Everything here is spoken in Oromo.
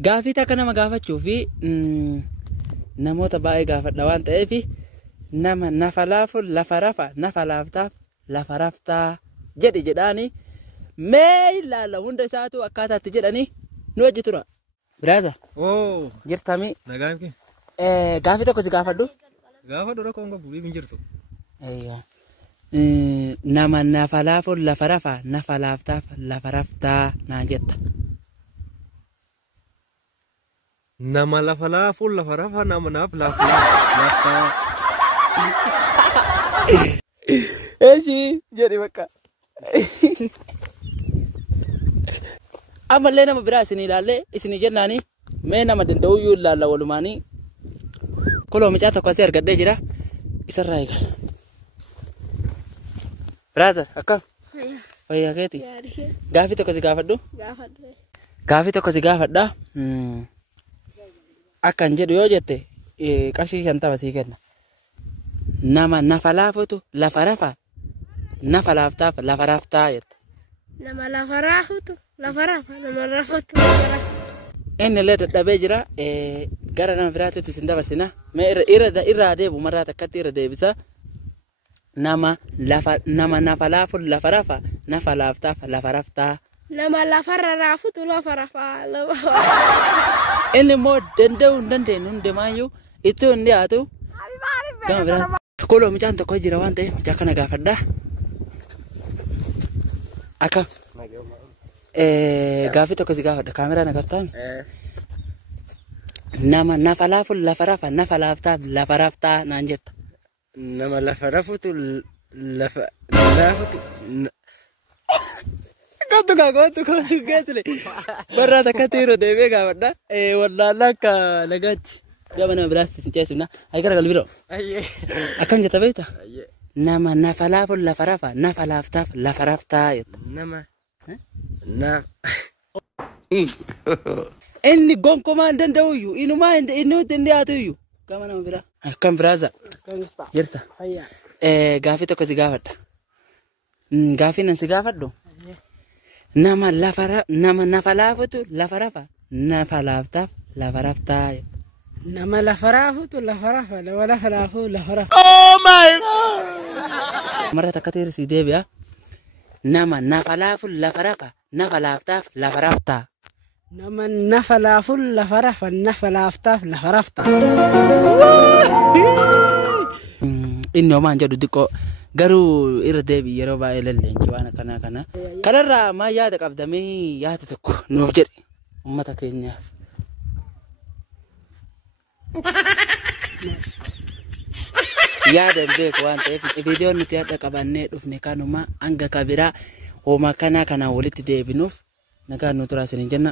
Gaafii takka nama gaafachuu fi namoota baay'ee gaafadha waan ta'eef nama nafa laafu lafa rafa nafa laaftaaf lafa raftaa jedhi jedhaani mee ilaala hunda isaatu akkaataatti jedhani nu wajji tura. Biraata. Oh. Jirtami. Nagaamki. Gaafii tokko si gaafadhu. Gaafadhu rakkoo hanga bu'ii hin jirtu. Ayyo. Nama nafa laafu lafa rafa nafa laaftaaf lafa raftaa naan jetta. Nama lafa laafu lafa rafa nama naaf laftaa. Eeshi jedhi bakka. Ammallee nama biraa isin ilaalle isin jennaani mee nama danda'u iyyuu ilaalla walumaanii. Koloo mucaa tokko asii argadhee jira isarraa eegala. Brother akkam? Wayyaa keeti? Gaafii tokko si gaafadhu? Gaafii tokko si gaafadha. Akkan jedhu yoo jette qarshii 50 sii kenna. Nama nafa laafutu lafa rafa nafa laaftaaf lafa raftaa jette. Nama lafa raafutu lafa rafa nama rafutu. Inni illee dadhabee jira. Gara nama biraatti isin dabarsina. Mee irraa deebu marraa takkatti irra deebisa. Nama nafa laafu lafa rafa nafa laaftaaf lafa raftaa. Nama lafa raafutu lafa rafa. Inni immoo danda'uu hin dandeenye hundumaayyuu itti hin dhiyaatu. Gama biraa. Koloo mucaan tokko jira waan ta'eef mucaa kana gaafadha. Akkam? Gaafii tokko si gaafadha. Kaameraan agartaan? Nama nafa laafu lafa rafa nafa laaftaaf lafa raftaa naan jetta. Nama lafa rafutu lafa laafutu. Gootu geessile. Barraa takkatti yeroo deebi'ee gaafadha. Wallaalaa akka lagaatti. Gama nama biraatti sin ceesifna. Ayi gara galbiroo. Akkam jetta beekta? Nama nafa laafu lafa rafa nafa laaftaaf lafa raftaa jetta. Nama. Inni gonkumaa hin danda'u iyyuu inumaa inni hin dhiyaatu iyyuu. Gama nama biraa. Akkam biraaza? Jirta? Gaafii tokko si gaafadha. Gaafii nan si gaafadhu. Nama nafa laafutu lafa rafa nafa laaftaaf lafa raftaa jetta. Nama lafa raafutu lafa rafa nama lafa laafu lafa rafa. Oh my God! Marra takkatti irra si deebi'a. Nama nafa laafu lafa rafa nafa laaftaaf lafa raftaa. Nama nafa laafu lafa rafa nafa laaftaaf lafa raftaa. Inni homaan jedhu xiqqoo garuu irra deebi yeroo baay'ee lalleenji waan akkanaa kana. Kanarraa maa yaada qabdamee yaada tokko nuuf jedhi uummata keenyaaf. Yaada hin beeku waan ta'eef viidiyoon nuti hadha qabannee dhufne kanuma hanga kabiraa hooma kanaa kanaan walitti deebinuuf nagaan nu turaa isiniin jenna.